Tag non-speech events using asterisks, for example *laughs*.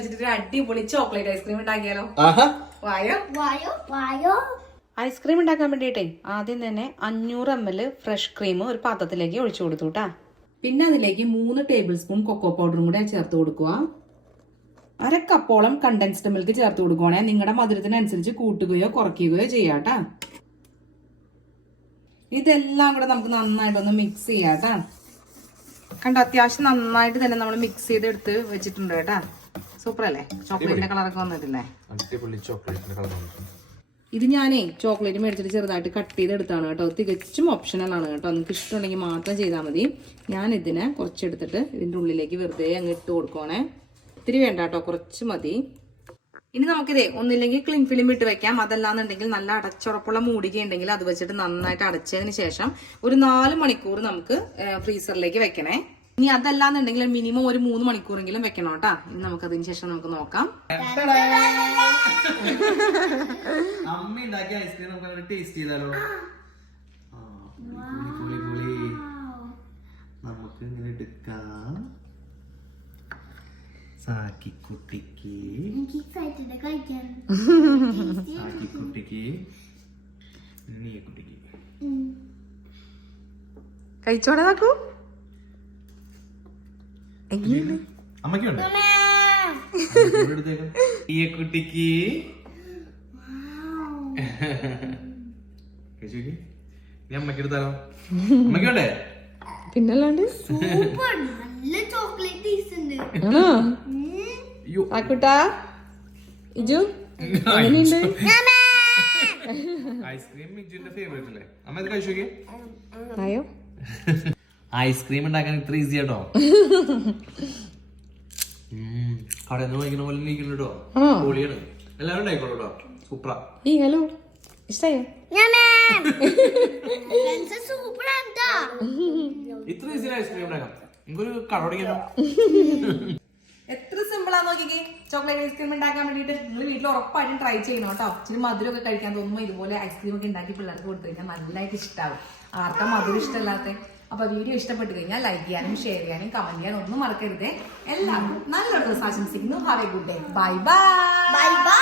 വെച്ചിട്ട് ഒരു അടിപൊളി ചോക്ലേറ്റ് ഐസ്ക്രീം ഉണ്ടാക്കിയാലോ? വായോ? വായോ വായോ. ഐസ്ക്രീം ഉണ്ടാക്കാൻ വേണ്ടിയിട്ടേ ആദ്യം തന്നെ അഞ്ഞൂറ് എം എൽ ഫ്രഷ് ക്രീം ഒരു പാത്രത്തിലേക്ക് ഒഴിച്ചു കൊടുത്തു കേട്ടാ പിന്നെ അതിലേക്ക് മൂന്ന് ടേബിൾ സ്പൂൺ കൊക്കോ പൗഡറും കൂടെ ചേർത്ത് കൊടുക്കുക. അര കപ്പോളം കണ്ടൻസ്ഡ് മിൽക്ക് ചേർത്ത് കൊടുക്കുകയാണെങ്കിൽ നിങ്ങളുടെ മധുരത്തിനനുസരിച്ച് കൂട്ടുകയോ കുറയ്ക്കുകയോ ചെയ്യാട്ടാ ഇതെല്ലാം കൂടെ നമുക്ക് നന്നായിട്ടൊന്ന് മിക്സ് ചെയ്യാട്ടാ കണ്ട അത്യാവശ്യം നന്നായിട്ട് തന്നെ നമ്മൾ മിക്സ് ചെയ്തെടുത്ത് വെച്ചിട്ടുണ്ട് കേട്ടാ. സൂപ്പർ അല്ലേ ചോക്ലേറ്റിന്റെ കളറൊക്കെ വന്നിട്ടില്ലേ? അടിപൊളി ചോക്ലേറ്റിന്റെ കളർ ഇത് ഞാനേ ചോക്ലേറ്റ് മേടിച്ചിട്ട് ചെറുതായിട്ട് കട്ട് ചെയ്തെടുത്താണ് കേട്ടോ. തികച്ചും ഓപ്ഷണൽ ആണ് കേട്ടോ. നിങ്ങൾക്ക് ഇഷ്ടമുണ്ടെങ്കിൽ മാത്രം ചെയ്താൽ മതി. ഞാൻ ഇതിനെ കുറച്ചെടുത്തിട്ട് ഇതിന്റെ ഉള്ളിലേക്ക് വെറുതെ അങ്ങ് ഇട്ട് കൊടുക്കുവാണേ. ഇത്തിരി വേണ്ട കേട്ടോ കുറച്ച് മതി. ഇനി നമുക്കിതേ ഒന്നില്ലെങ്കിൽ ക്ലിൻ ഫിലിം ഇട്ട് വെക്കാം. അതല്ലാന്നുണ്ടെങ്കിൽ നല്ല അടച്ചുറപ്പുള്ള മൂടിക ഉണ്ടെങ്കിൽ അത് വെച്ചിട്ട് നന്നായിട്ട് അടച്ചതിന് ശേഷം ഒരു നാല് മണിക്കൂർ നമുക്ക് ഫ്രീസറിലേക്ക് വെക്കണേ. ഇനി അതല്ലാന്നുണ്ടെങ്കിൽ മിനിമം ഒരു മൂന്ന് മണിക്കൂറെങ്കിലും വെക്കണം കേട്ടാ. ഇനി നമുക്ക് അതിന് ശേഷം നമുക്ക് നോക്കാം. അമ്മ ഉണ്ടാക്കിയ ഐസ്ക്രീം നമുക്ക് ടേസ്റ്റ് ചെയ്താലോ. നമുക്ക് ഇങ്ങനെ എടുക്കാം. സാക്കിക്കുട്ടിക്ക് എനിക്ക് എക്സൈറ്റഡ് കഴിക്കാൻ സാക്കിക്കുട്ടിക്ക് നീ കുട്ടിക്ക് കഴിച്ചോടെ നോക്കൂ അമ്മയ്ക്കുണ്ട്? ഈ കുട്ടിക്ക് കഴിച്ചോക്കി നീ അമ്മയ്ക്ക് എടുത്താലോ? അമ്മയ്ക്കുണ്ടേ? പിന്നല്ലാണ്ട്? സൂപ്പർ. നല്ല ചോക്ലേറ്റ് ഉണ്ട്. ആക്കുട്ടാ. ഇജു എങ്ങനെയുണ്ട്? ഐസ്ക്രീം ഫേവറേറ്റ് അല്ലേ? അമ്മ ഇത് കഴിച്ചോക്കി ആയോ? *laughs* ഐസ്ക്രീം ഉണ്ടാക്കാൻ ഇത്ര ഈസി ആട്ടോ? അവിടെ നിന്ന് വാങ്ങിക്കുന്ന പോലെ കേട്ടോ. പൊളിയാണ്. എല്ലാവരും ഉണ്ടായിക്കോളൂ കേട്ടോ. സൂപ്പറാ. ഈ ഹലോ ഇഷ്ടായോ? ഇത്ര ഈസി ഐസ്ക്രീം ഉണ്ടാക്കാം. നമുക്കൊരു കട തുടങ്ങിയാലോ? എത്ര സിമ്പിളാ ആ നോക്കിക്കേ. ചോക്ലേറ്റ് ഐസ്ക്രീം ഉണ്ടാക്കാൻ വേണ്ടിയിട്ട് നിങ്ങൾ വീട്ടിൽ ഉറപ്പായിട്ടും ട്രൈ ചെയ്യണം കേട്ടോ. ഇച്ചിരി മധുരമൊക്കെ കഴിക്കാൻ തോന്നുമ്പോൾ ഇതുപോലെ ഐസ്ക്രീം ഒക്കെ ഉണ്ടാക്കി പിള്ളേർക്ക് കൊടുത്തു കഴിഞ്ഞാൽ നല്ലതായിട്ട് ഇഷ്ടമാവും ആർക്കാ മധുരം ഇഷ്ടമല്ലാത്ത? അപ്പൊ വീഡിയോ ഇഷ്ടപ്പെട്ട് കഴിഞ്ഞാൽ ലൈക്ക് ചെയ്യാനും ഷെയർ ചെയ്യാനും കമന്റ് ചെയ്യാനും ഒന്നും മറക്കരുത്. എല്ലാവർക്കും നല്ലൊരു ദിവസം ആശംസിക്കുന്നു. Have a good day bye bye bye bye